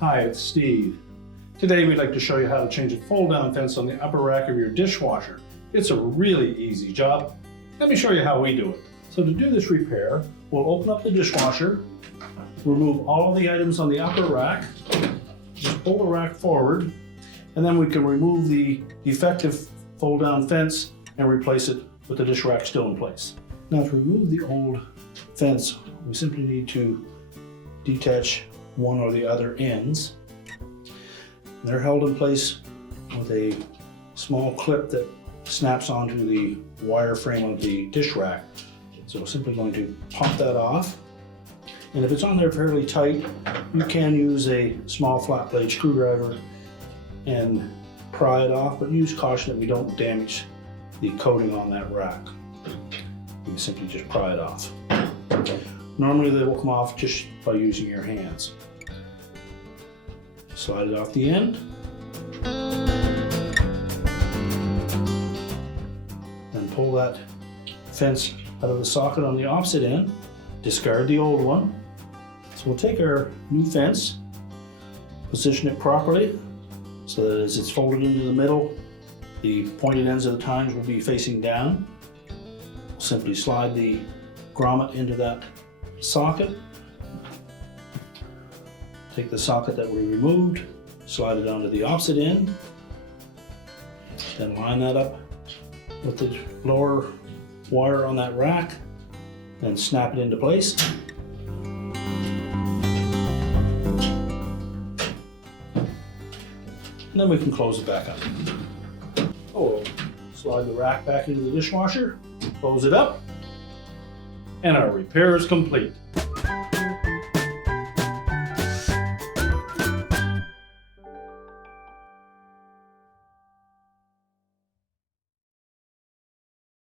Hi, it's Steve. Today we'd like to show you how to change a fold-down fence on the upper rack of your dishwasher. It's a really easy job. Let me show you how we do it. So to do this repair, we'll open up the dishwasher, remove all of the items on the upper rack, just pull the rack forward, and then we can remove the defective fold-down fence and replace it with the dish rack still in place. Now to remove the old fence, we simply need to detach one or the other ends. They're held in place with a small clip that snaps onto the wire frame of the dish rack. So we're simply going to pop that off. And if it's on there fairly tight, you can use a small flat blade screwdriver and pry it off, but use caution that we don't damage the coating on that rack. You can simply just pry it off. Normally they will come off just by using your hands. Slide it off the end. Then pull that fence out of the socket on the opposite end. Discard the old one. So we'll take our new fence, position it properly so that as it's folded into the middle, the pointed ends of the tines will be facing down. We'll simply slide the grommet into that socket. Take the socket that we removed, slide it onto the opposite end, then line that up with the lower wire on that rack, then snap it into place. And then we can close it back up. Oh, slide the rack back into the dishwasher, close it up, and our repair is complete.